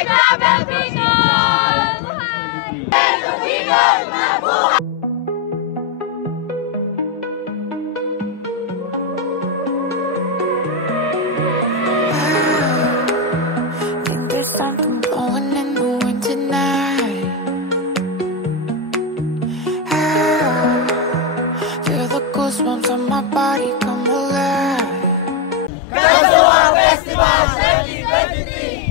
Travel Bicol! Bicol! Mabuhay! Goosebumps on my body come alive. Kagsawa Festival 2023!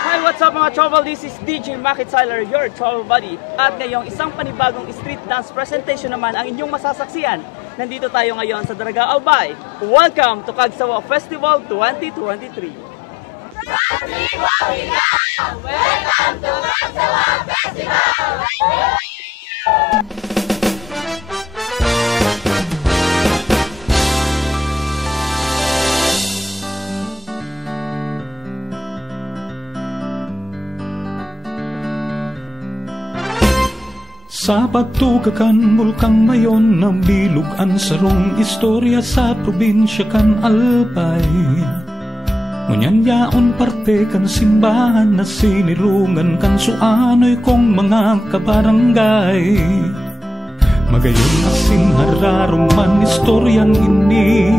Hi, what's up mga travel? This is DJ Makit Tyler, your travel buddy. At ngayong isang panibagong street dance presentation naman ang inyong masasaksiyan. Nandito tayo ngayon sa Daraga Albay. Welcome to Kagsawa Festival 2023. Welcome to Kagsawa Festival! Sa pagtugakan bulkang mayon na bilugan sarong istorya sa probinsya kan Albay. Ngunyan yaon parte kan simbahan na sinirungan kan suanoy kong mga kabarangay. Magayon asin hararong man istoryan ini,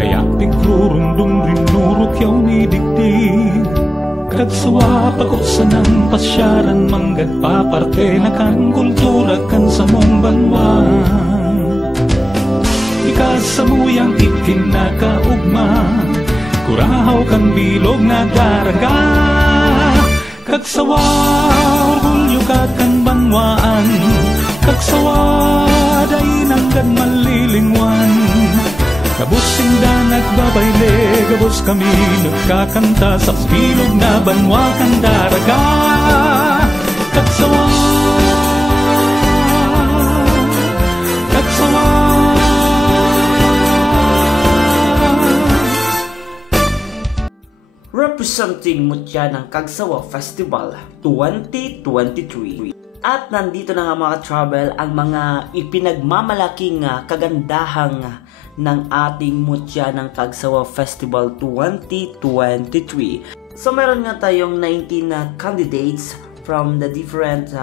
kaya pigrurundong rinurok yaw ni digdig. Kagsawa pagod sa nang pasyaran manggad paparte na kan kultura kan sa mong banwa. Ikasamuyang ikinakaugma, kurahaw kan bilog na daraga. Kagsawa orgulyo ka kan banwaan, kagsawa day nanggad malilingwan. Kabusing da nagbabayle, gabos kami nagkakanta sa bilog na banwa kan daraga. Kagsawa, kagsawa. Representing Mutya ng Kagsawa Festival 2023. At nandito na nga mga travel ang mga ipinagmamalaking kagandahang ng ating Mutya ng Kagsawa Festival 2023. So meron nga tayong 19 candidates from the different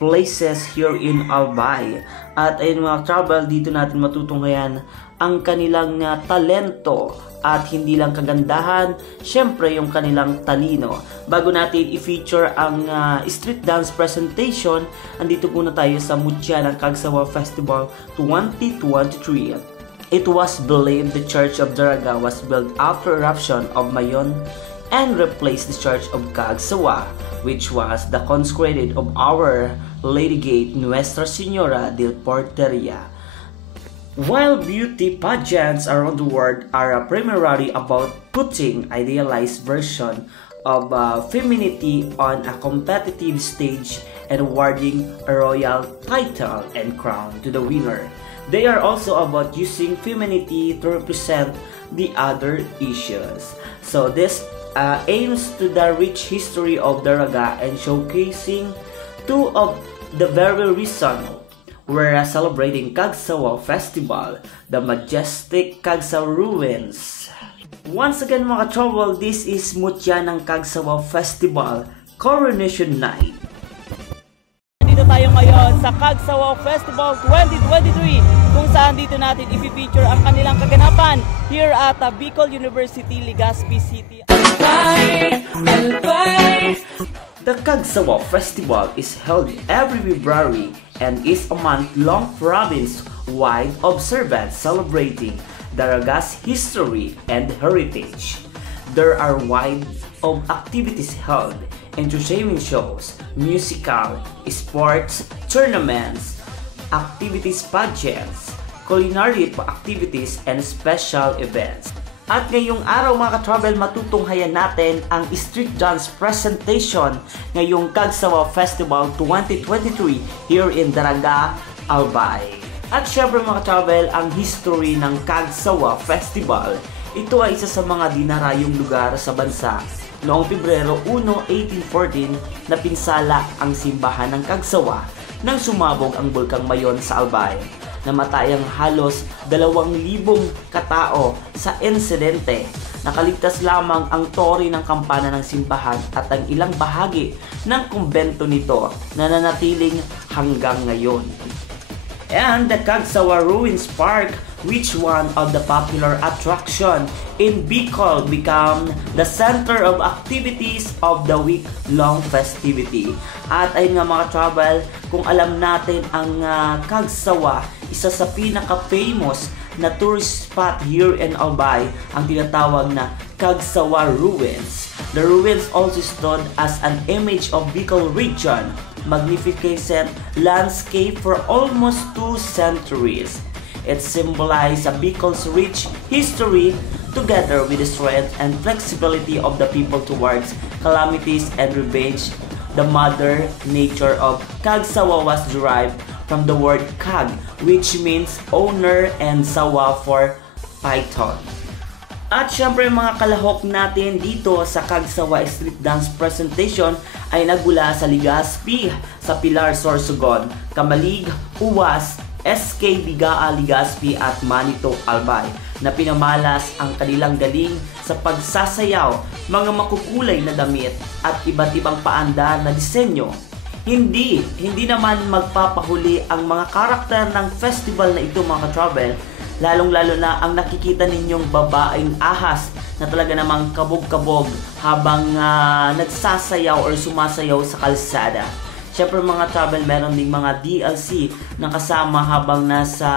places here in Albay. At ayun mga travel, dito natin matutunghayan ang kanilang talento at hindi lang kagandahan, syempre yung kanilang talino. Bago natin i-feature ang street dance presentation, andito muna tayo sa Mutya ng Kagsawa Festival 2023. It was believed the Church of Daraga was built after eruption of Mayon and replaced the Church of Kagsawa, which was the consecrated of Our Lady Gate Nuestra Señora del Porteria. While beauty pageants around the world are primarily about putting idealized version of femininity on a competitive stage and awarding a royal title and crown to the winner, they are also about using femininity to represent the other issues. So this aims to the rich history of Daraga and showcasing two of the very reason we're celebrating Kagsawa Festival, the majestic Kagsawa ruins. Once again mga travel, this is Mutya ng Kagsawa Festival Coronation Night. Dito tayo ngayon sa Kagsawa Festival 2023 kung saan dito natin i-feature ang kanilang kaganapan here at Bicol University, Legazpi City. The Kagsawa Festival is held every February and is a month-long province-wide observance celebrating Daraga's history and heritage. There are wide of activities held, entertainment shows, musical, sports, tournaments, activities pageants, culinary activities, and special events. At ngayong araw mga ka-travel, matutunghayan natin ang street dance presentation ngayong Kagsawa Festival 2023 here in Daraga, Albay. At syempre mga ka-travel, ang history ng Kagsawa Festival, ito ay isa sa mga dinarayong lugar sa bansa. Noong Pebrero 1, 1814, napinsala ang simbahan ng Kagsawa nang sumabog ang Bulkang Mayon sa Albay. Namatay ang halos 2,000 katao sa insidente. Nakaligtas lamang ang tori ng kampana ng simbahan at ang ilang bahagi ng kumbento nito na nanatiling hanggang ngayon. And the Kagsawa Ruins Park, which one of the popular attraction in Bicol, become the center of activities of the week-long festivity. At ayun nga mga travel, kung alam natin ang Kagsawa, isa sa pinaka-famous na tourist spot here in Albay, ang tinatawag na Kagsawa Ruins. The ruins also stood as an image of Bicol region, magnificent landscape for almost 2 centuries. It symbolized Bicol's rich history together with the strength and flexibility of the people towards calamities and revenge. The mother nature of Kagsawa was derived from the word Kag, which means owner, and Sawa for python. At syempre mga kalahok natin dito sa Kagsawa Street Dance Presentation ay nagmula sa Legazpi, sa Pilar, Sorsogon, Kamalig, Uwas, SK Bigaa, Legazpi at Manito, Albay, na pinamalas ang kanilang galing sa pagsasayaw, mga makukulay na damit at iba't ibang paandar na disenyo. Hindi naman magpapahuli ang mga karakter ng festival na ito mga ka-travel, lalong-lalo na ang nakikita ninyong babaeng ahas na talaga namang kabog-kabog habang nagsasayaw or sumasayaw sa kalsada. Siyempre mga travel, meron ding mga DLC na kasama habang nasa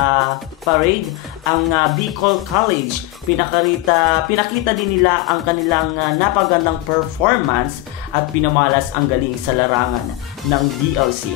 parade ang Bicol College. Pinakita din nila ang kanilang napagandang performance at pinamalas ang galing sa larangan ng DLC.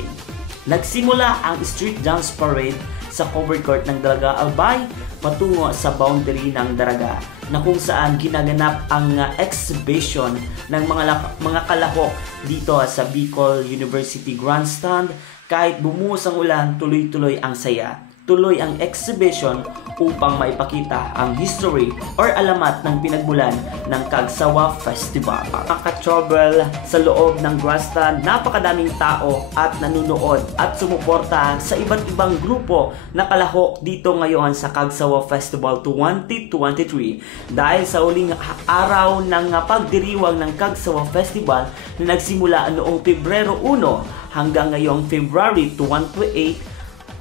Nagsimula ang Street Dance Parade sa covered court ng Daraga Albay patungo sa boundary ng Daraga, na kung saan ginaganap ang exhibition ng mga kalahok dito sa Bicol University Grandstand. Kahit bumuhos ang ulan, tuloy-tuloy ang saya. Tuloy ang exhibition upang maipakita ang history or alamat ng pinagmulan ng Kagsawa Festival. Maka-travel sa loob ng grandstand, napakadaming tao at nanunood at sumuporta sa iba't ibang grupo na kalahok dito ngayon sa Kagsawa Festival 2023. Dahil sa uling araw ng pagdiriwang ng Kagsawa Festival na nagsimula noong Pebrero 1 hanggang ngayong February 28,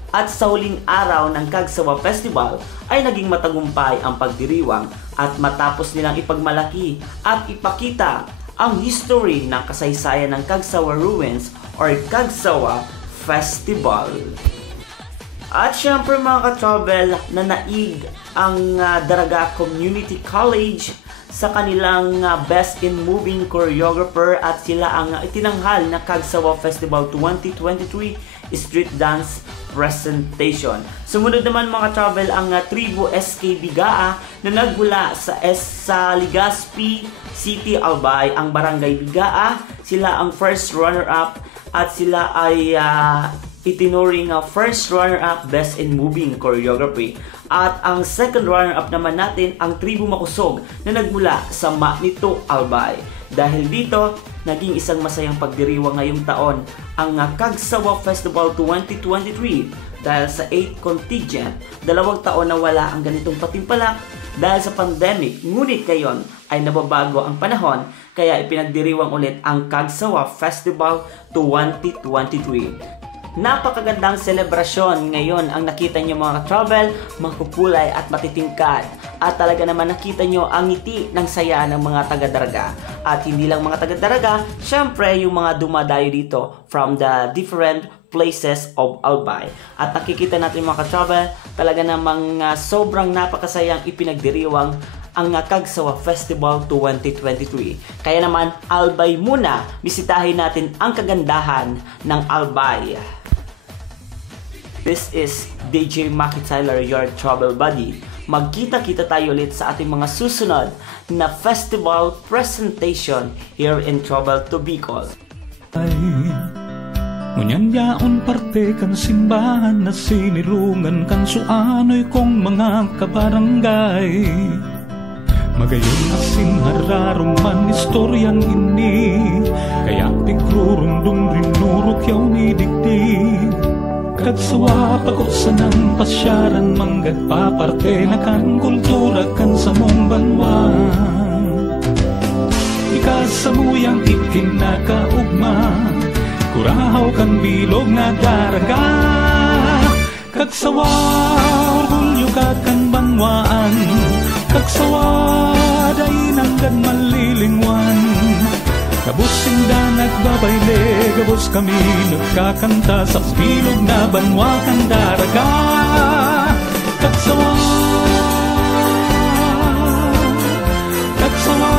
at sa huling araw ng Kagsawa Festival ay naging matagumpay ang pagdiriwang at matapos nilang ipagmalaki at ipakita ang history ng kasaysayan ng Kagsawa Ruins or Kagsawa Festival. At syempre mga ka-travel, nanaig ang Daraga Community College sa kanilang Best in Moving Choreographer at sila ang itinanghal na Kagsawa Festival 2023 Street Dance Presentation. Sumunod naman mga travel ang Tribu SK Bigaa na nagmula sa Legazpi City, Albay, ang Barangay Bigaa. Sila ang first runner-up at sila ay itinuring first runner-up Best in Moving Choreography. At ang second runner-up naman natin ang Tribu Makusog na nagmula sa Manito, Albay. Dahil dito, naging isang masayang pagdiriwang ngayong taon ang Kagsawa Festival 2023 dahil sa 8 contingent. 2 taon na wala ang ganitong patimpalak dahil sa pandemic. Ngunit ngayon ay nababago ang panahon kaya ipinagdiriwang ulit ang Kagsawa Festival 2023. Napakagandang selebrasyon ngayon ang nakita nyo mga ka-travel, makukulay at matitingkad. At talaga naman nakita nyo ang ngiti ng saya ng mga taga-Daraga. At hindi lang mga taga-Daraga, syempre yung mga dumadayo dito from the different places of Albay. At nakikita natin mga ka-travel, talaga namang sobrang napakasayang ipinagdiriwang ang Kagsawa Festival 2023. Kaya naman, Albay muna, bisitahin natin ang kagandahan ng Albay. This is DJ Maki Tyler, your travel buddy. Magkita-kita tayo ulit sa ating mga susunod na festival presentation here in Travel to Bicol. Ngunyan yaon parte kan simbahan na sinirungan kan suanoy kong mga kabarangay. Magayon asin hararuman istoryan ini, kaya tigrurundong rinurok yaw ni digdig. Kagsawa pagkutsanan pasyaran manggad paparte na kan kultura kan sa mong banwa. Ikasamuyang ikinakaugma, kurahaw kan bilog na Daraga. Kagsawa orgulyo ka kan banwaan, Kagsawa day nanggad malilingwan. Gabos sinda nagbabayle, gabos kami nagkakanta sa bilog na banwa kan Daraga. Kagsawa, Kagsawa.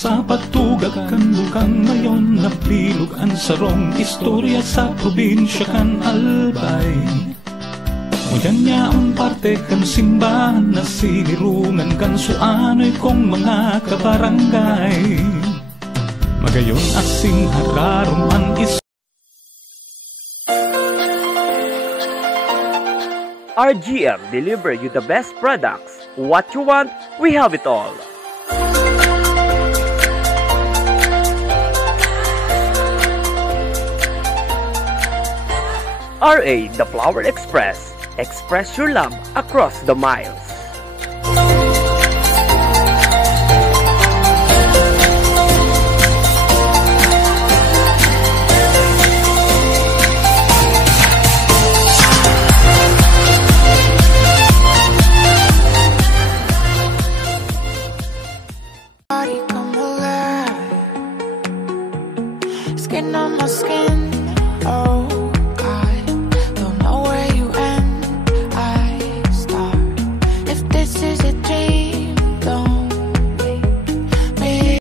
Sa patugag kan bukang ngayon, nabilog ang sarong istorya sa probinsya kan Albay. Nguyan yaon parte kan simbahan na sinirungan kan suanoy kong mga kabarangay. Magayon asing hararuman is RGM deliver you the best products. What you want, we have it all. RA The Flower Express. Express your love across the miles. Body come alive, skin on my skin. Oh God, don't know where you end, I start. If this is a dream.